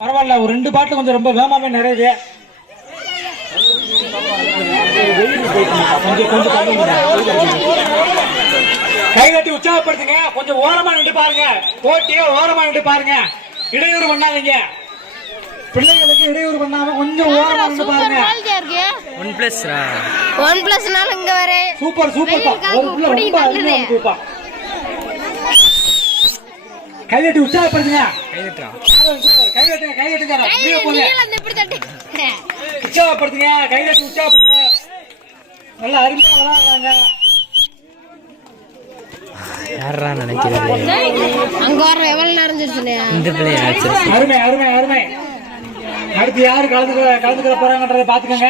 பரவாயில்ல ஒரு ரெண்டு பாட்டில் கொஞ்சம் ரொம்ப வேகமாவே நிறையுது. தள்ளுங்க. கை கட்டி உற்சாகப்படுத்துங்க. கொஞ்சம் ஓரமா நின்று பாருங்க. போட்டியோ ஓரமா நின்று பாருங்க. இடையூறு பண்ணாதீங்க. பிள்ளைகளுக்கு இடையூறு பண்ணாம கொஞ்சம் ஓரமா நின்று பாருங்க. ஒன் பிளஸ் ஒன் பிளஸ்னால இங்க வர சூப்பர் சூப்பர் ரொம்ப அருமையா வந்து கூப்பா. கை கட்டி உற்சாகப்படுத்துங்க கைதட்டா கை கட்டுங்க கை கட்டுங்க அப்படியே போங்க உற்சாகப்படுத்துங்க கை கட்டி உற்சாகப்படுத்துங்க. நல்லா அருமையா விளையாடுறாங்க யாரா நினைக்கிறது? அங்க வர எவ்வளவு நேரம் இந்த பிள்ளைய அருமை அருமை அருமை. அடுத்து யாரு கலந்துக்க கலந்துக்கிற போறாங்கன்றத பாத்துக்கோங்க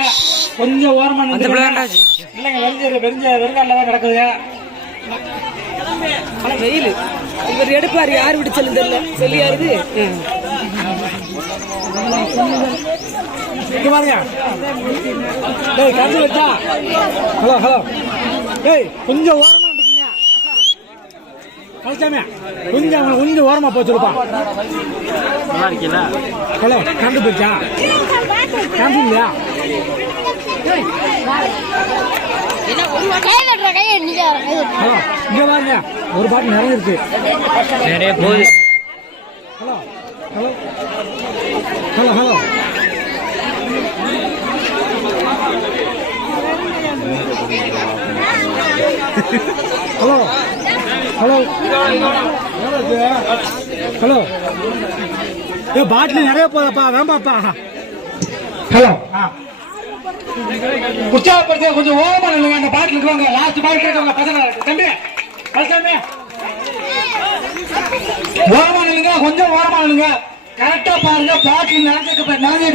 கொஞ்சம் ஓரமா இல்லைங்க வெறிஞ்ச வெறிஞ்ச வெறுங்கால தான் கிடக்குது ஆனா வெயில். இவர் எடுப்பாரு யார் விடுச்சலும் தெரியல. சொல்லியாருது. இங்க பாருங்க. டேய் வச்சா? Hello hello. டேய் கொஞ்சம் ஓரமா இருக்கீங்க கழிச்சாமே கொஞ்சம் அவனை கொஞ்சம் ஓரமா போச்சுருப்பா நல்லா இருக்கீங்களா? ஹலோ கண்டு போச்சா இல்லையா? இங்க பாருங்க ஒரு பாட்டு நிறைய இருக்கு நிறைய போகுது hello hello hello hello hello hello hello ஏ பாட்டில் நிறைய போதப்பா வேம்பாப்பா ஹலோ ஆ உற்சாகப்படுத்த கொஞ்சம் ஓரமா இல்லைங்க அந்த பாட்டில் இருக்கவங்க லாஸ்ட் பாட்டில் இருக்கவங்க பசங்க தம்பி பழசாமி ஓரமா நில்லுங்க கொஞ்சம் ஓரமா நில்லுங்க. கரெக்டா பாருங்க பாட்டில் நடந்துக்க நடந்து